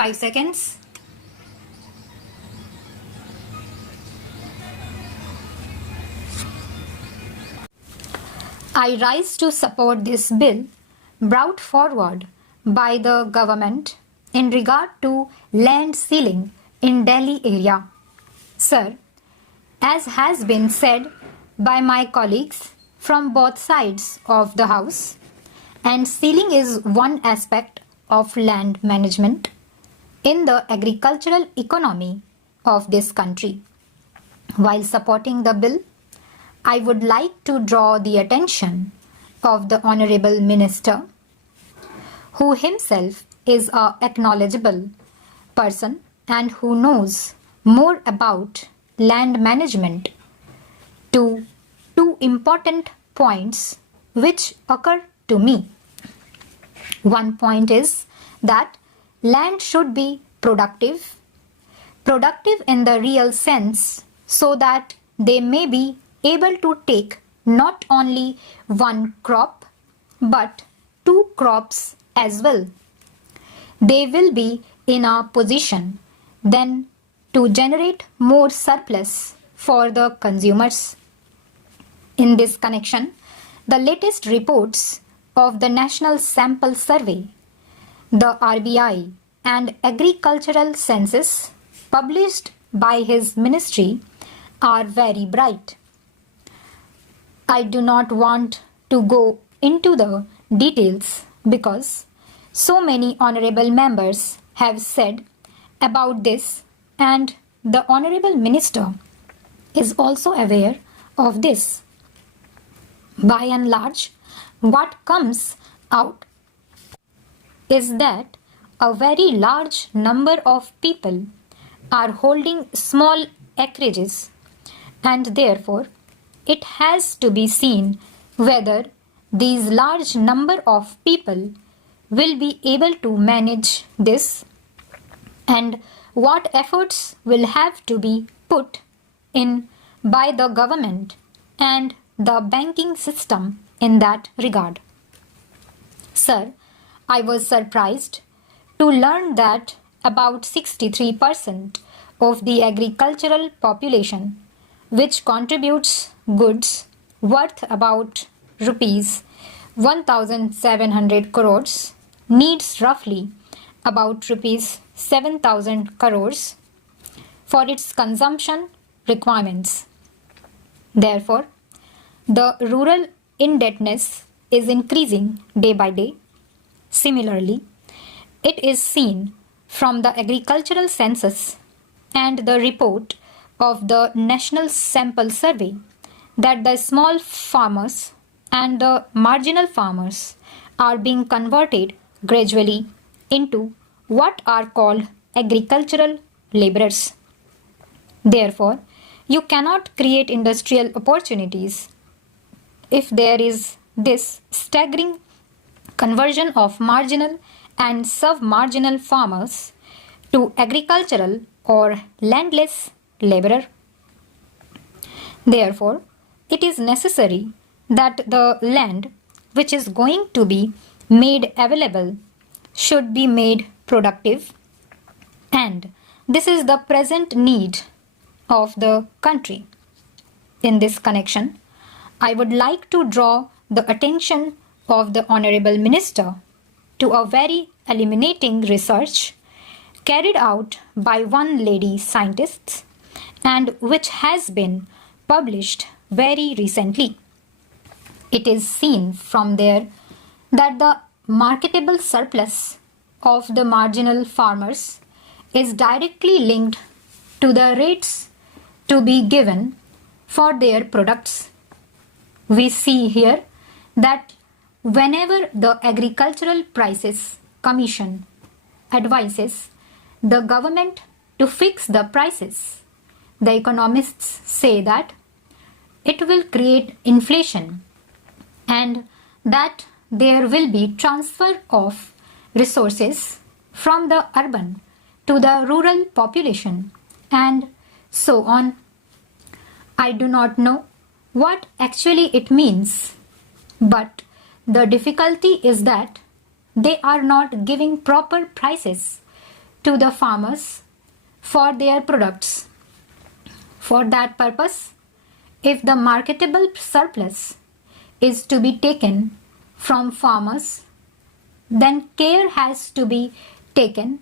5 seconds. I rise to support this bill brought forward by the government in regard to land ceiling in Delhi area. Sir, as has been said by my colleagues from both sides of the house, and ceiling is one aspect of land management in the agricultural economy of this country. While supporting the bill, I would like to draw the attention of the Honorable Minister, who himself is an acknowledgeable person and who knows more about land management, to two important points which occur to me. One point is that land should be productive in the real sense, so that they may be able to take not only one crop but two crops as well. They will be in a position then to generate more surplus for the consumers. In this connection, the latest reports of the National Sample Survey, the RBI, and Agricultural Census published by his ministry are very bright. I do not want to go into the details because so many honorable members have said about this, and the Honorable Minister is also aware of this. By and large, what comes out is that a very large number of people are holding small acreages, and therefore it has to be seen whether these large number of people will be able to manage this, and what efforts will have to be put in by the government and the banking system in that regard. Sir, I was surprised to learn that about 63% of the agricultural population, which contributes goods worth about rupees 1,700 crores, needs roughly about rupees 7,000 crores for its consumption requirements. Therefore, the rural indebtedness is increasing day by day. Similarly, it is seen from the agricultural census and the report of the National Sample Survey that the small farmers and the marginal farmers are being converted gradually into what are called agricultural laborers. Therefore, you cannot create industrial opportunities if there is this staggering conversion of marginal and sub-marginal farmers to agricultural or landless laborer. Therefore, it is necessary that the land which is going to be made available should be made productive, and this is the present need of the country. In this connection, I would like to draw the attention of the Honorable Minister to a very illuminating research carried out by one lady scientist and which has been published very recently. It is seen from there that the marketable surplus of the marginal farmers is directly linked to the rates to be given for their products. We see here that whenever the Agricultural Prices Commission advises the government to fix the prices, the economists say that it will create inflation and that there will be transfer of resources from the urban to the rural population and so on. I do not know what actually it means, but the difficulty is that they are not giving proper prices to the farmers for their products. For that purpose, if the marketable surplus is to be taken from farmers, then care has to be taken,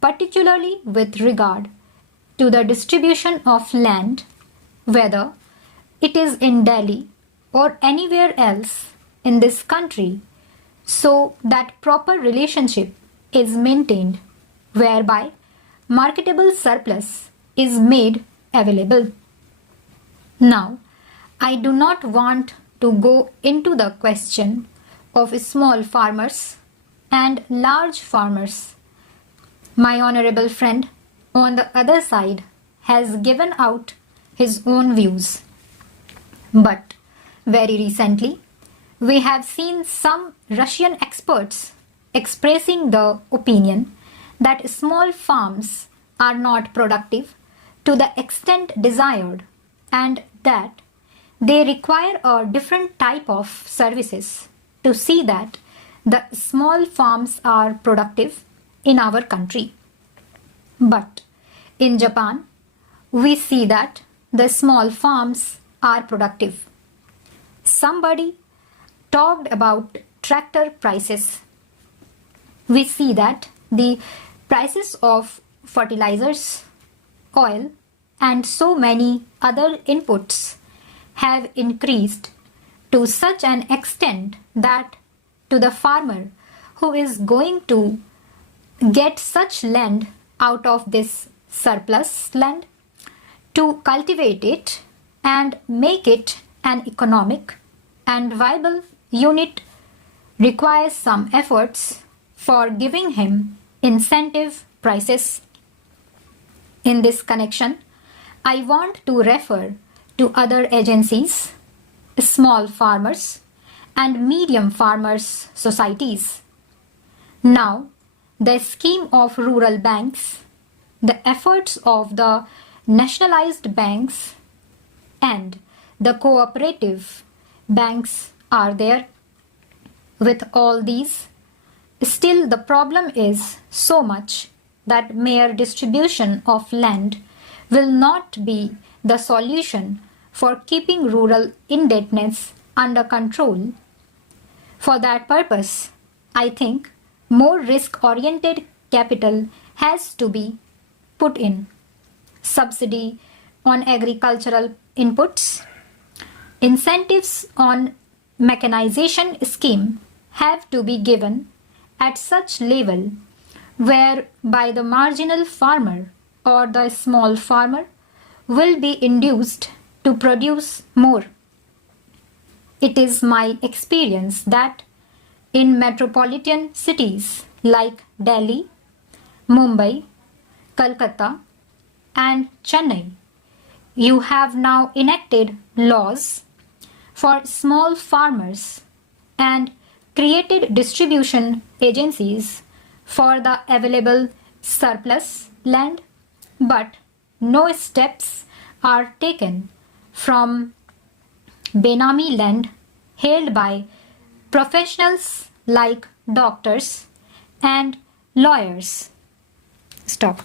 particularly with regard to the distribution of land, whether it is in Delhi or anywhere else in this country, so that proper relationship is maintained whereby marketable surplus is made available. Now, I do not want to go into the question of small farmers and large farmers. My honorable friend on the other side has given out his own views. But very recently, we have seen some Russian experts expressing the opinion that small farms are not productive to the extent desired and that they require a different type of services to see that the small farms are productive in our country. But in Japan, we see that the small farms are productive. Somebody talked about tractor prices. We see that the prices of fertilizers, oil, and so many other inputs have increased to such an extent that to the farmer who is going to get such land out of this surplus land to cultivate it and make it an economic and viable unit requires some efforts for giving him incentive prices. In this connection, I want to refer to other agencies, small farmers and medium farmers societies. Now, the scheme of rural banks, the efforts of the nationalized banks and the cooperative banks are there. With all these, still the problem is so much that mere distribution of land will not be the solution for keeping rural indebtedness under control. For that purpose, I think more risk-oriented capital has to be put in. Subsidy on agricultural inputs, incentives on mechanization scheme have to be given at such level whereby the marginal farmer or the small farmer will be induced to produce more. It is my experience that in metropolitan cities like Delhi, Mumbai, Calcutta, and Chennai, you have now enacted laws for small farmers and created distribution agencies for the available surplus land, but no steps are taken from Benami land held by professionals like doctors and lawyers. Stop.